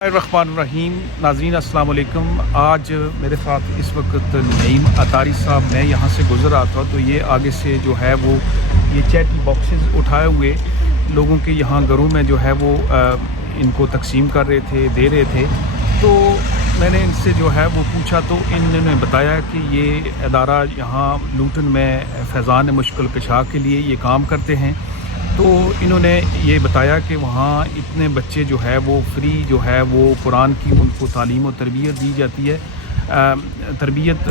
الرحیم ناظرین السلام علیکم۔ آج میرے ساتھ اس وقت نعیم اطاری صاحب، میں یہاں سے گزر رہا تھا تو یہ آگے سے جو ہے وہ یہ چیٹی باکسز اٹھائے ہوئے لوگوں کے یہاں گھروں میں جو ہے وہ ان کو تقسیم کر رہے تھے، دے رہے تھے۔ تو میں نے ان سے جو ہے وہ پوچھا تو انہوں نے بتایا کہ یہ ادارہ یہاں لوٹن میں فیضان مشکل کشا کے لیے یہ کام کرتے ہیں۔ تو انہوں نے یہ بتایا کہ وہاں اتنے بچے جو ہے وہ فری جو ہے وہ قرآن کی ان کو تعلیم و تربیت دی جاتی ہے، تربیت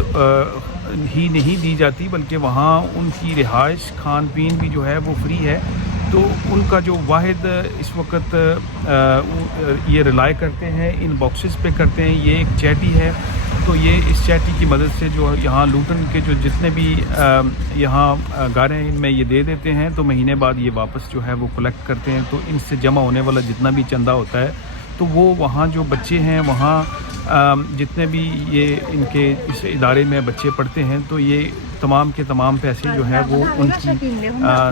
ہی نہیں دی جاتی بلکہ وہاں ان کی رہائش، کھان پین بھی جو ہے وہ فری ہے۔ تو ان کا جو واحد اس وقت یہ ریلائی کرتے ہیں ان باکسز پہ کرتے ہیں، یہ ایک چیٹی ہے۔ تو یہ اس چیٹی کی مدد سے جو یہاں لوٹن کے جو جتنے بھی یہاں گھر ہیں ان میں یہ دے دیتے ہیں، تو مہینے بعد یہ واپس جو ہے وہ کلیکٹ کرتے ہیں۔ تو ان سے جمع ہونے والا جتنا بھی چندہ ہوتا ہے تو وہ وہاں جو بچے ہیں وہاں جتنے بھی یہ ان کے اس ادارے میں بچے پڑھتے ہیں تو یہ تمام کے تمام پیسے جو ہے وہ ان کی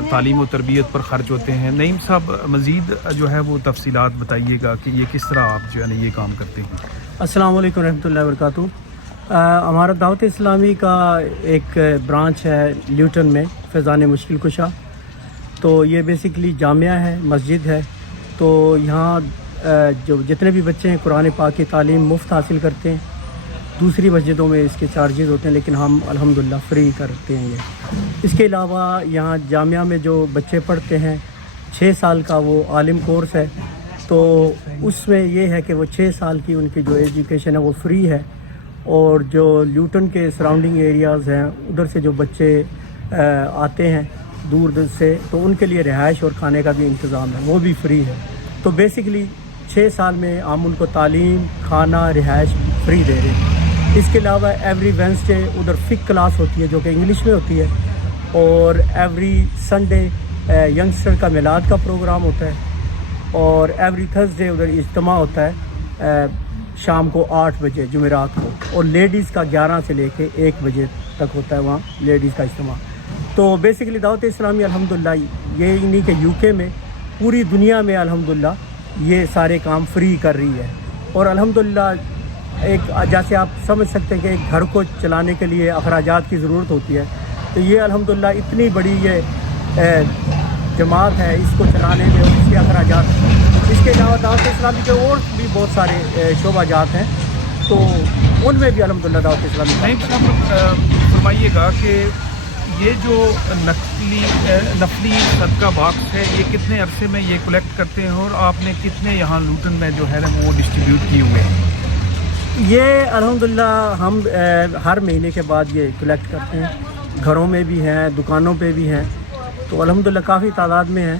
تعلیم و تربیت پر خرچ ہوتے ہیں۔ نعیم صاحب مزید جو ہے وہ تفصیلات بتائیے گا کہ یہ کس طرح آپ جو ہے نا یہ کام کرتے ہیں۔ السلام علیکم رحمۃ اللہ وبرکاتہ۔ ہمارا دعوت اسلامی کا ایک برانچ ہے لیوٹن میں، فیضان مشکل کشا۔ تو یہ بیسیکلی جامعہ ہے، مسجد ہے۔ تو یہاں جو جتنے بھی بچے ہیں قرآن پاک کی تعلیم مفت حاصل کرتے ہیں۔ دوسری مسجدوں میں اس کے چارجز ہوتے ہیں لیکن ہم الحمدللہ فری کرتے ہیں یہ۔ اس کے علاوہ یہاں جامعہ میں جو بچے پڑھتے ہیں 6 سال کا وہ عالم کورس ہے، تو اس میں یہ ہے کہ وہ 6 سال کی ان کی جو ایجوکیشن ہے وہ فری ہے۔ اور جو لیوٹن کے سراؤنڈنگ ایریاز ہیں ادھر سے جو بچے آتے ہیں دور دور سے، تو ان کے لیے رہائش اور کھانے کا بھی انتظام ہے، وہ بھی فری ہے۔ تو بیسیکلی 6 سال میں ہم ان کو تعلیم، کھانا، رہائش فری دے رہے ہیں۔ اس کے علاوہ ایوری وینسڈے ادھر فک کلاس ہوتی ہے جو کہ انگلش میں ہوتی ہے، اور ایوری سنڈے ینگسٹر کا میلاد کا پروگرام ہوتا ہے، اور ایوری تھرسڈے ادھر اجتماع ہوتا ہے شام کو 8 بجے جمعرات کو، اور لیڈیز کا 11 سے لے کے 1 بجے تک ہوتا ہے وہاں لیڈیز کا اجتماع۔ تو بیسیکلی دعوت اسلامی الحمدللہ یہ نہیں کہ یو کے میں، پوری دنیا میں الحمدللہ یہ سارے کام فری کر رہی ہے۔ اور الحمدللہ ایک جیسے آپ سمجھ سکتے ہیں کہ ایک گھر کو چلانے کے لیے اخراجات کی ضرورت ہوتی ہے، تو یہ الحمدللہ اتنی بڑی یہ جماعت ہے، اس کو چلانے میں اور اس کے اخراجات، اس کے علاوہ دعوت اسلامی کے اور بھی بہت سارے شعبہ جات ہیں، تو ان میں بھی الحمدللہ دعوت اسلامی۔ نعیم صاحب فرمائیے گا کہ یہ جو نفلی صدقہ باکس ہے یہ کتنے عرصے میں یہ کلیکٹ کرتے ہیں، اور آپ نے کتنے یہاں لوٹن میں جو ہے نا وہ ڈسٹریبیوٹ کیے ہوئے ہیں؟ یہ الحمدللہ ہم ہر مہینے کے بعد یہ کلیکٹ کرتے ہیں، گھروں میں بھی ہیں، دکانوں پہ بھی ہیں، تو الحمدللہ کافی تعداد میں ہیں۔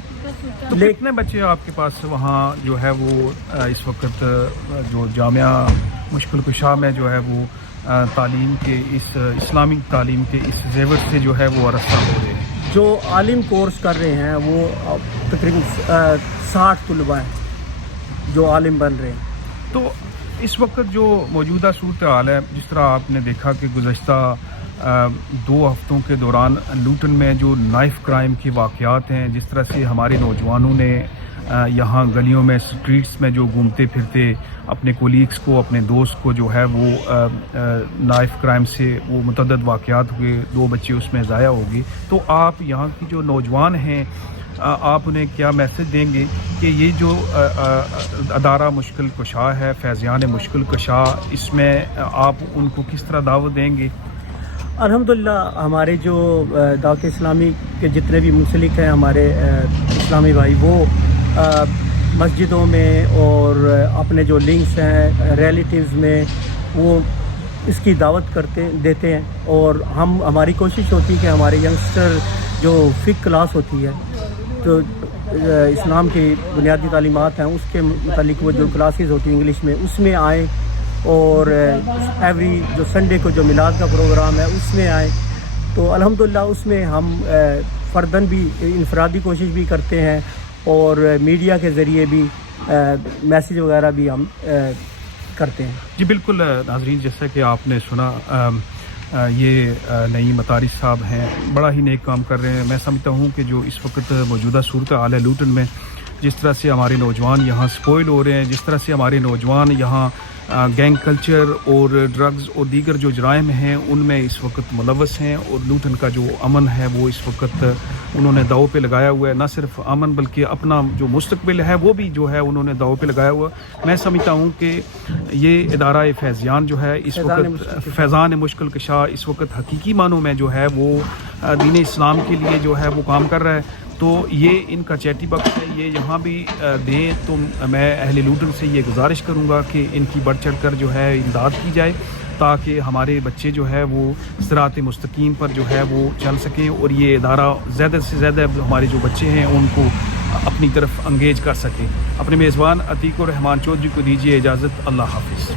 تو کتنے بچے آپ کے پاس وہاں جو ہے وہ اس وقت جو جامعہ مشکل کشا میں جو ہے وہ تعلیم کے اس اسلامک تعلیم کے اس زیور سے جو ہے وہ رفتہ ہو رہے ہیں؟ جو عالم کورس کر رہے ہیں وہ تقریباً 60 طلباء ہیں جو عالم بن رہے ہیں۔ تو اس وقت جو موجودہ صورتحال ہے، جس طرح آپ نے دیکھا کہ گزشتہ 2 ہفتوں کے دوران لوٹن میں جو نائف کرائم کی واقعات ہیں، جس طرح سے ہمارے نوجوانوں نے یہاں گلیوں میں، اسٹریٹس میں جو گھومتے پھرتے اپنے کولیگس کو، اپنے دوست کو جو ہے وہ نائف کرائم سے وہ متعدد واقعات ہوئے، 2 بچے اس میں ضائع ہو گئے۔ تو آپ یہاں کی جو نوجوان ہیں آپ انہیں کیا میسج دیں گے کہ یہ جو ادارہ مشکل کشا ہے، فیضان مشکل کشا، اس میں آپ ان کو کس طرح دعوت دیں گے؟ الحمدللہ ہمارے جو دعوت اسلامی کے جتنے بھی منسلک ہیں ہمارے اسلامی بھائی، وہ مسجدوں میں اور اپنے جو لنکس ہیں ریلیٹیوز میں وہ اس کی دعوت دیتے ہیں، اور ہماری کوشش ہوتی ہے کہ ہمارے ینگسٹر جو فک کلاس ہوتی ہے، جو اسلام کی بنیادی تعلیمات ہیں اس کے متعلق وہ جو کلاسز ہوتی ہیں انگلش میں، اس میں آئیں، اور ایوری جو سنڈے کو جو میلاد کا پروگرام ہے اس میں آئیں۔ تو الحمدللہ اس میں ہم فرداً بھی انفرادی کوشش بھی کرتے ہیں، اور میڈیا کے ذریعے بھی میسیج وغیرہ بھی ہم کرتے ہیں۔ جی بالکل ناظرین، جیسا کہ آپ نے سنا یہ نعیم اطاری صاحب ہیں، بڑا ہی نیک کام کر رہے ہیں۔ میں سمجھتا ہوں کہ جو اس وقت موجودہ صورتحال ہے لوٹن میں، جس طرح سے ہمارے نوجوان یہاں سپوائل ہو رہے ہیں، جس طرح سے ہمارے نوجوان یہاں گینگ کلچر اور ڈرگز اور دیگر جو جرائم ہیں ان میں اس وقت ملوث ہیں، اور لوٹن کا جو امن ہے وہ اس وقت انہوں نے داؤ پہ لگایا ہوا ہے. نہ صرف امن بلکہ اپنا جو مستقبل ہے وہ بھی جو ہے انہوں نے داؤ پہ لگایا ہوا. میں سمجھتا ہوں کہ یہ ادارہ فیضان جو ہے اس وقت فیضان مشکل کشا اس وقت حقیقی معنوں میں جو ہے وہ دین اسلام کے لیے جو ہے وہ کام کر رہا ہے. تو یہ ان کا چیٹی باکس ہے، یہ یہاں بھی دیں. تو میں اہل لوٹن سے یہ گزارش کروں گا کہ ان کی بڑھ چڑھ کر جو ہے امداد کی جائے تاکہ ہمارے بچے جو ہے وہ صراط مستقیم پر جو ہے وہ چل سکیں، اور یہ ادارہ زیادہ سے زیادہ ہمارے جو بچے ہیں ان کو اپنی طرف انگیج کر سکیں. اپنے میزبان عتیق الرحمان چودھری کو دیجیے اجازت. اللہ حافظ.